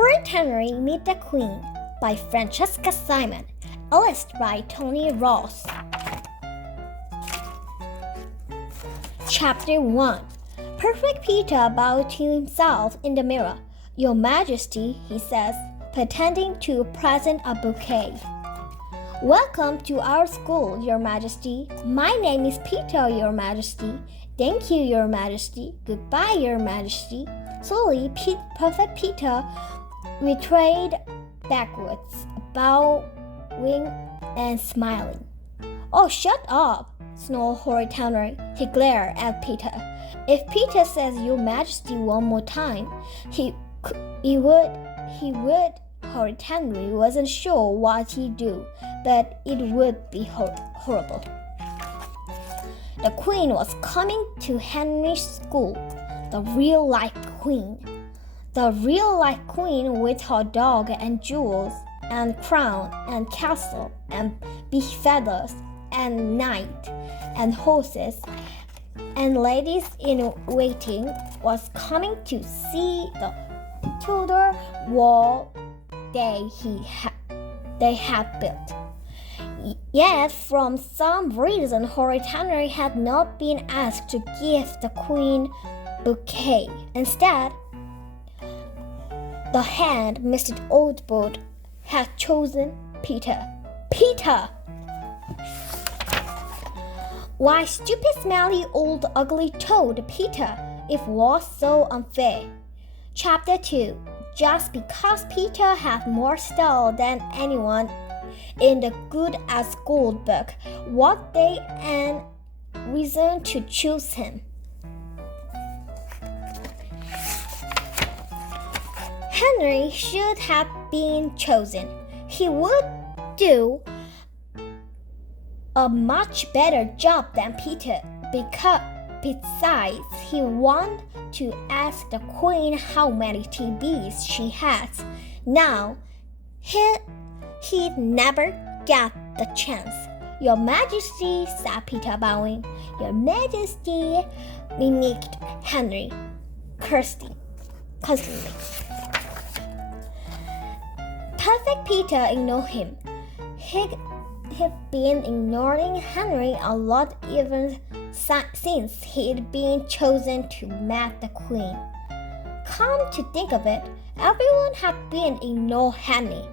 Horrid Henry Meet the Queen by Francesca Simon. Illustrated by Tony Ross. Chapter 1. Perfect Peter bowed to himself in the mirror. Your Majesty, he says, pretending to present a bouquet. Welcome to our school, Your Majesty. My name is Peter, Your Majesty. Thank you, Your Majesty. Goodbye, Your Majesty. Slowly, Perfect Peter retreated backwards, bowing and smiling. Oh, shut up, snarled Horrid Henry. He glared at Peter. If Peter says Your Majesty one more time, he would. Horrid Henry wasn't sure what he'd do, but it would be horrible. The Queen was coming to Henry's school, the real-life Queen. The real-life Queen with her dog and jewels and crown and castle and bee feathers and knight and horses and ladies in waiting was coming to see the Tudor wall they had built. Yet, from some reason, Horrid Henry had not been asked to give the Queen bouquet. Instead, the hand Mr. Oldboot had chosen Peter. Peter! Why, stupid, smelly, old, ugly toad, Peter, it was so unfair. Chapter 2. Just because Peter had more style than anyone in the Good as Gold book, what they and reason to choose him. Henry should have been chosen. He would do a much better job than Peter, because besides, he wanted to ask the Queen how many TVs she has. Now, he'd never get the chance. Your Majesty, said Peter, bowing. Your Majesty, mimicked Henry, constantly. Perfect Peter ignored him. He'd been ignoring Henry a lot even since he'd been chosen to meet the Queen. Come to think of it, everyone had been ignoring Henry.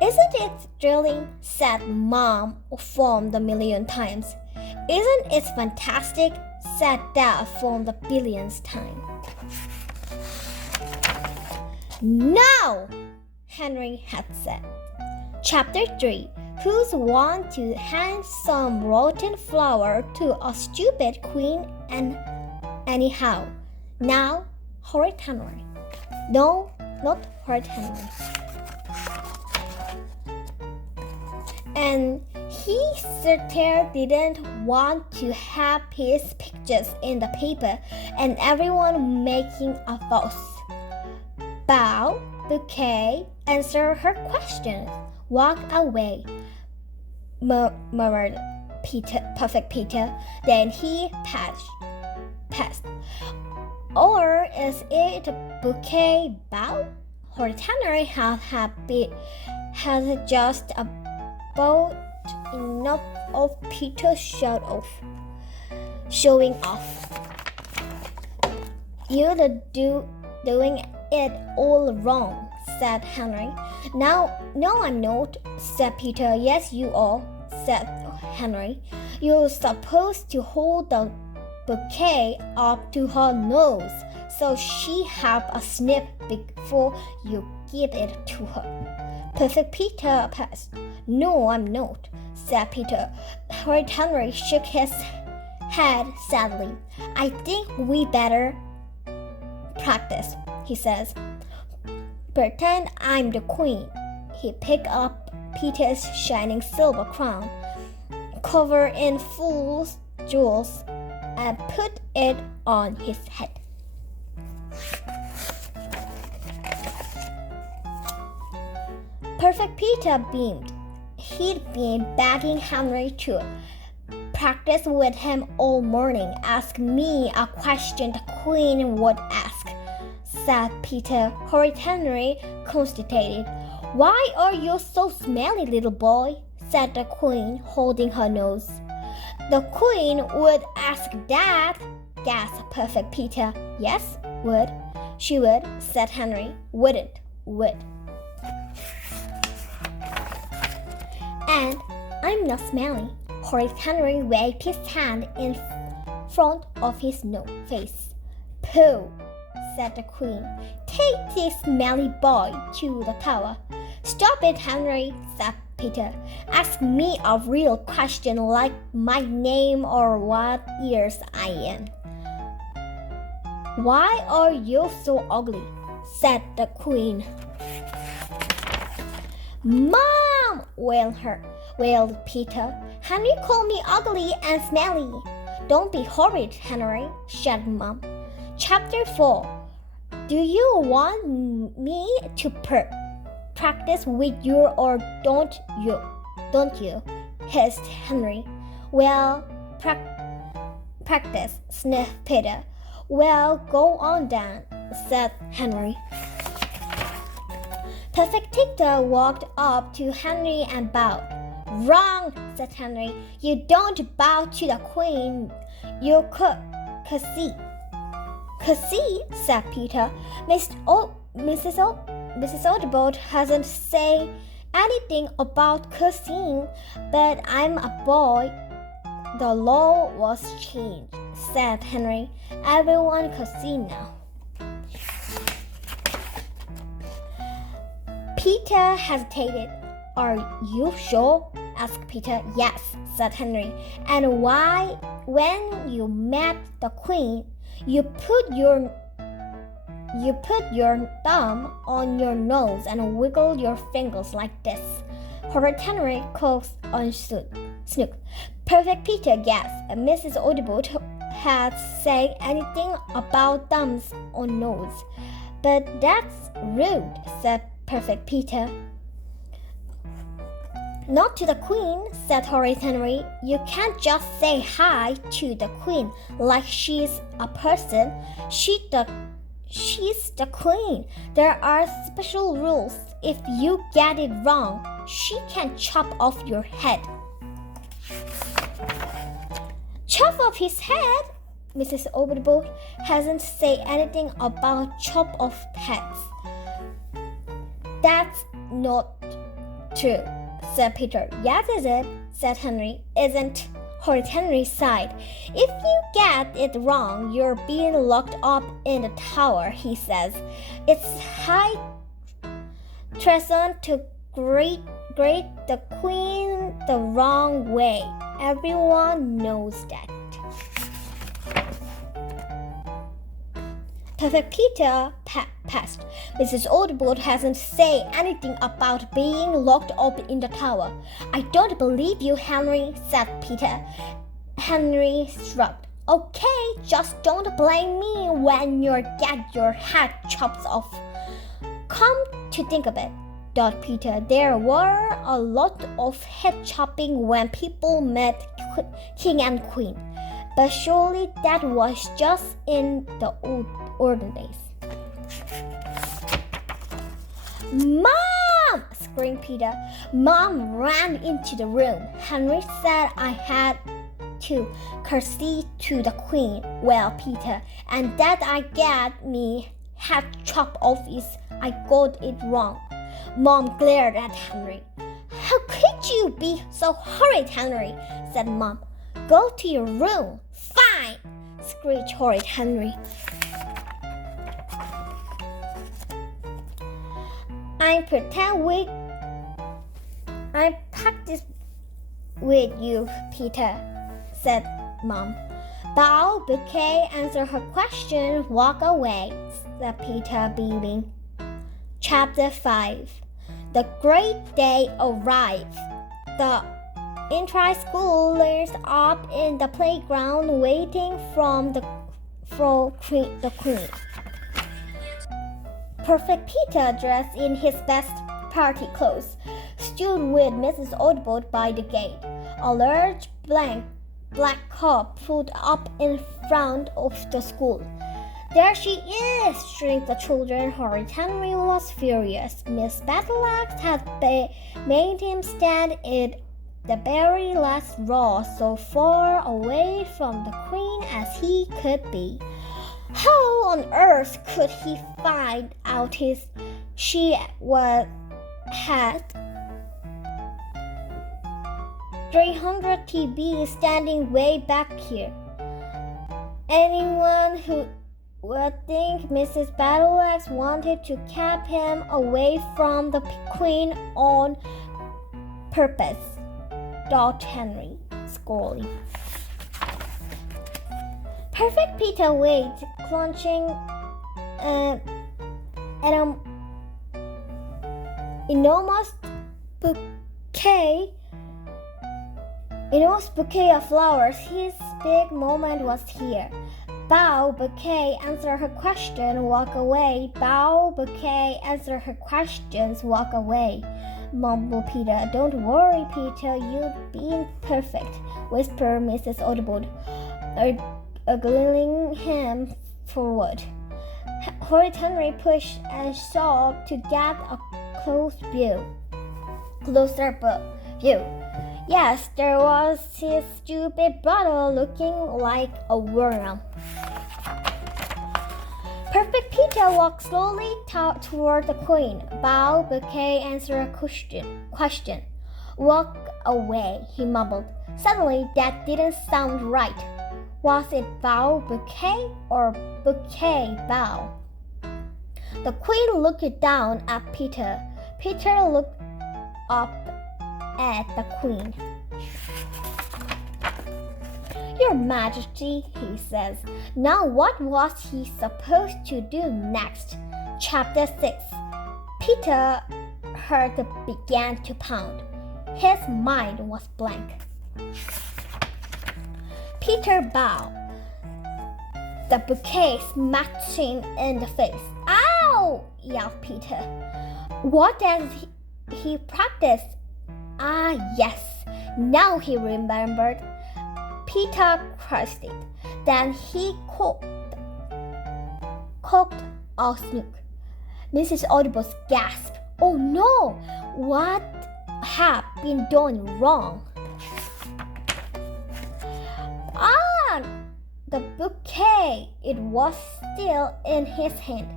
Isn't it thrilling? Said Mom from a million times. Isn't it fantastic? Said Dad from the billionth time. No! Henry had said. Chapter 3. Who's want to hand some rotten flour to a stupid queen and anyhow? Now, Horrid Henry. No, not Horrid Henry. And he certainly didn't want to have his pictures in the paper and everyone making a fuss. Bow, bouquet, answer her questions, walk away, murmured Perfect Peter. Then he passed. Or is it bouquet bow? Horrid Henry had just about enough of Peter showing off. You're doing it all wrong, said Henry. No, I'm not, said Peter. Yes, you are, said Henry. You're supposed to hold the bouquet up to her nose so she have a sniff before you give it to her. Perfect Peter passed. No, I'm not, said Peter. Horrid Henry shook his head sadly. I think we better practice, he says. Pretend I'm the Queen. He picked up Peter's shining silver crown, covered in full jewels, and put it on his head. Perfect Peter beamed. He'd been begging Henry to practice with him all morning. Ask me a question the Queen would ask, said Peter. Horrid Henry constated. Why are you so smelly, little boy? Said the Queen, holding her nose. The Queen would ask that, gasped Perfect Peter. Yes, would. She would, said Henry. Wouldn't, would. And I'm not smelly. Horrid Henry waved his hand in front of his face. Pooh, said the Queen. Take this smelly boy to the tower. Stop it, Henry, said Peter. Ask me a real question like my name or what years I am. Why are you so ugly? Said the Queen. Mom! wailed Peter. Henry called me ugly and smelly. Don't be horrid, Henry, said Mom. Chapter 4. Do you want me to practice with you or don't you? Hissed Henry. Well, practice, sniffed Peter. Well, go on then, said Henry. Perfect Peter walked up to Henry and bowed. Wrong, said Henry. You don't bow to the Queen. You curtsy. Curtsy, said Peter. Mrs. Audubon hasn't said anything about curtsying, but I'm a boy. The law was changed, said Henry. Everyone curtsy now. Peter hesitated. Are you sure? asked Peter. Yes, said Henry. And why, when you met the Queen, you put your thumb on your nose and wiggle your fingers like this. Horrid Henry coaxed on Snook. Perfect Peter gasped. Mrs. Audubon had said anything about thumbs on nose. But that's rude, said Perfect Peter. Not to the Queen, said Horrid Henry. You can't just say hi to the Queen like she's a person. She's the Queen. There are special rules. If you get it wrong, she can chop off your head. Chop off his head? Mrs. Audubon hasn't said anything about chop off heads. That's not true, said Peter. Yes, is it? said Henry. Isn't Horrid Henry sighed. If you get it wrong, you're being locked up in the tower, he says. It's high treason to greet the Queen the wrong way. Everyone knows that. Perfect Peter passed. Mrs. Audubon hasn't said anything about being locked up in the tower. I don't believe you, Henry, said Peter. Henry shrugged. Okay, just don't blame me when you get your head chopped off. Come to think of it, thought Peter, there were a lot of head chopping when people met King and Queen. But surely that was just in the olden days. Mom! screamed Peter. Mom ran into the room. Henry said I had to curtsy to the Queen. Well, Peter, and that I get me head chopped off is I got it wrong. Mom glared at Henry. How could you be so horrid, Henry? said Mom. Go to your room. Fine, screeched Horrid Henry. I practice with you, Peter, said Mom. Bow, bouquet, answer her question, walk away, said Peter, beaming. Chapter 5. The great day arrived. The intra-schoolers up in the playground waiting for the Queen. Perfect Peter, dressed in his best party clothes, stood with Mrs. Audubon by the gate. A large black car pulled up in front of the school. There she is! Shrieked the children. Horrid Henry was furious. Miss Battleaxe had made him stand in the very last row, so far away from the queen as he could be. How on earth could he find out she had 300 TB standing way back here? Anyone who would think Mrs. Battleaxe wanted to keep him away from the queen on purpose, thought Henry, scolding. Perfect Peter waited, clutching an enormous bouquet of flowers. His big moment was here. Bow, bouquet, answer her question, walk away. Bow, bouquet, answer her questions, walk away, mumbled Peter. Don't worry, Peter, you've been perfect, whispered Mrs. Audubon, urging him forward. Horrid Henry pushed and shoved to get a closer view. Yes, there was his stupid brother looking like a worm. Perfect Peter walked slowly toward the queen. Bow, bouquet, answer a question. Walk away, he mumbled. Suddenly, that didn't sound right. Was it bow, bouquet, or bouquet, bow? The queen looked down at Peter. Peter looked up at the queen. Your Majesty, he says. Now what was he supposed to do next? Chapter 6. Peter's heart began to pound. His mind was blank. Peter bowed. The bouquet smacked him in the face. Ow! Yelled Peter. What does he practice? Ah, yes. Now he remembered. Peter crushed it. Then he cooked a snook. Mrs. Audubon gasped. Oh no! What had been done wrong? Ah! The bouquet. It was still in his hand.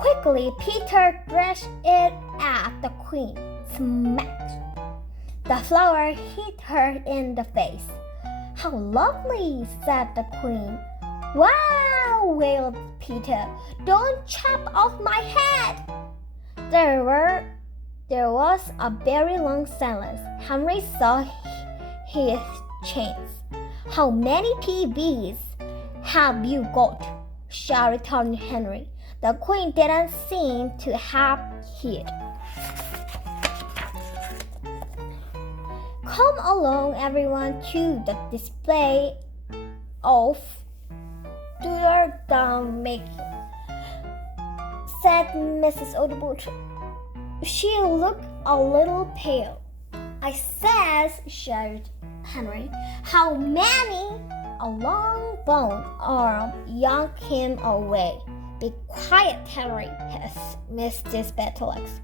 Quickly, Peter thrust it at the queen. Smack! The flower hit her in the face. How lovely, said the queen. Wow, wailed Peter. Don't chop off my head. There was a very long silence. Henry saw his chance. How many TVs have you got? Shouted Henry. The queen didn't seem to have heard. Come along, everyone, to the display of doodle down making, said Mrs. Audubon. She looked a little pale. I says, shouted Henry. How many? A long bone arm yanked him away. Be quiet, Henry, hissed Mrs. Battleaxe.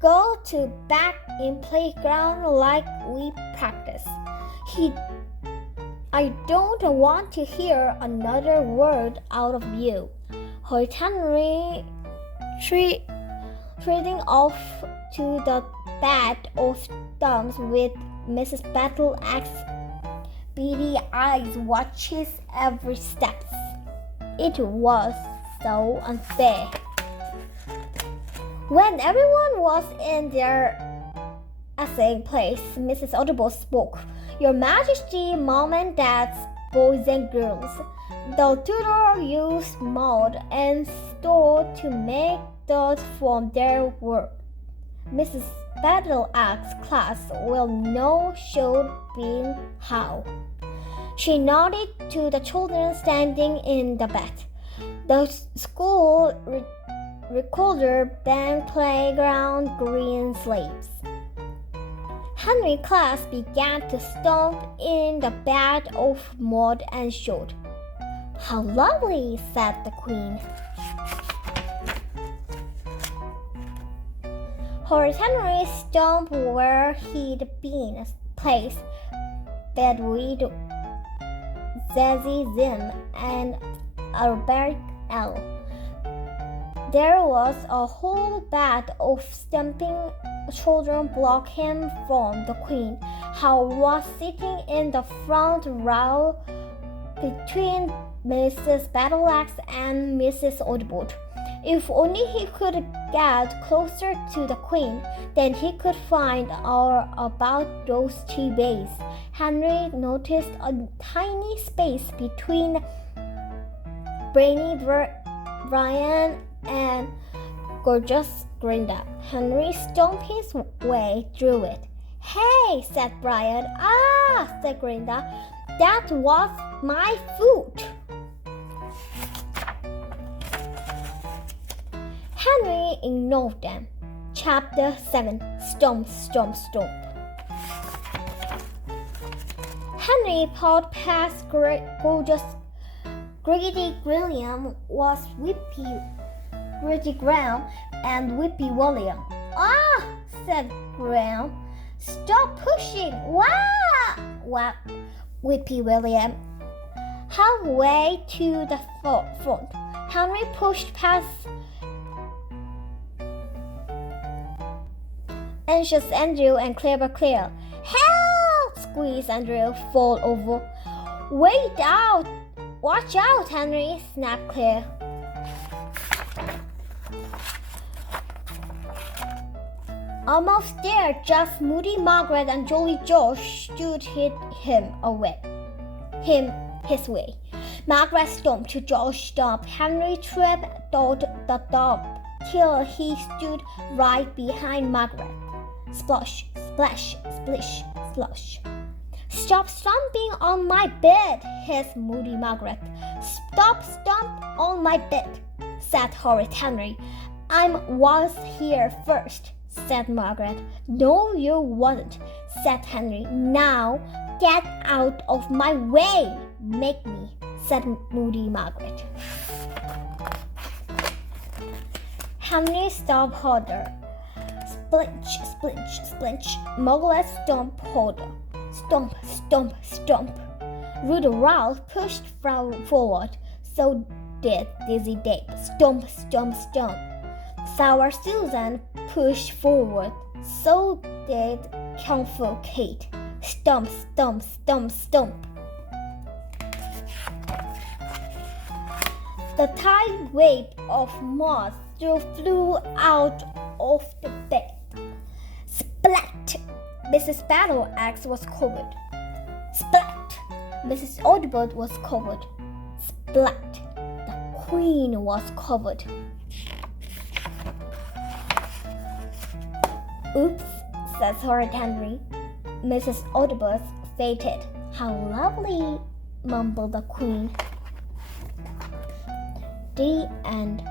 Go to back in playground like we practice. I don't want to hear another word out of you. Horrid Henry treading off to the bed of stumps with Mrs. Battleaxe's beady eyes watched his every step. It was so unfair. When everyone was in their assigned place, Mrs. Audubon spoke. Your Majesty, Mom and Dads, boys and girls, the tutor used mold and stone to make dolls from their work. Mrs. Battleaxe's class will know should be how. She nodded to the children standing in the bed. The school recorder band playground green slates. Henry's class began to stomp in the bed of mud and showed. How lovely, said the Queen. Horrid Henry stomped where he'd been placed between Zazie Zim and Albert L. There was a whole band of stamping children blocking him from the Queen, who was sitting in the front row between Mrs. Battleaxe and Mrs. Audibert. If only he could get closer to the Queen, then he could find out about those two bays. Henry noticed a tiny space between Brainy Brian and gorgeous Grinda. Henry stomped his way through it. Hey, said Brian. Ah, said Grinda. That was my foot. Henry ignored them. Chapter 7. Stomp, stomp, stomp. Henry pawed past gorgeous Greedy William was Greedy Graham and Whippy William. Ah, said Graham. Stop pushing. Wah! Whippy William. Halfway to the front, Henry pushed past anxious Andrew and Clever Claire. Help! Squeezed Andrew. Fall over. Wait out! Watch out, Henry! Snapped Claire. Almost there, just Moody Margaret and Jolly George stood his way. Margaret stomped, George stomped, Henry tripped the dog till he stood right behind Margaret. Splosh, splash, splish, splosh. Stop stomping on my bed, hissed Moody Margaret. Stop stomp on my bed, said Horrid Henry. I was here first, said Margaret. No, you wasn't, said Henry. Now get out of my way. Make me, said Moody Margaret. Henry stomped harder. Splinch, splinch, splinch. Margaret stomped harder. Stomp, stomp, stomp. Rudolph Ralph pushed forward. So did Dizzy Dick. Stomp, stomp, stomp. Sour Susan pushed forward. So did Kung Fu Kate. Stomp, stomp, stomp, stomp. The tide wave of moss flew out of the bed. Splat! Mrs. Battleaxe was covered. Splat! Mrs. Audibert was covered. Splat! The Queen was covered. Oops, says Horrid Henry. Mrs. Audibert fainted. How lovely, mumbled the Queen. The end.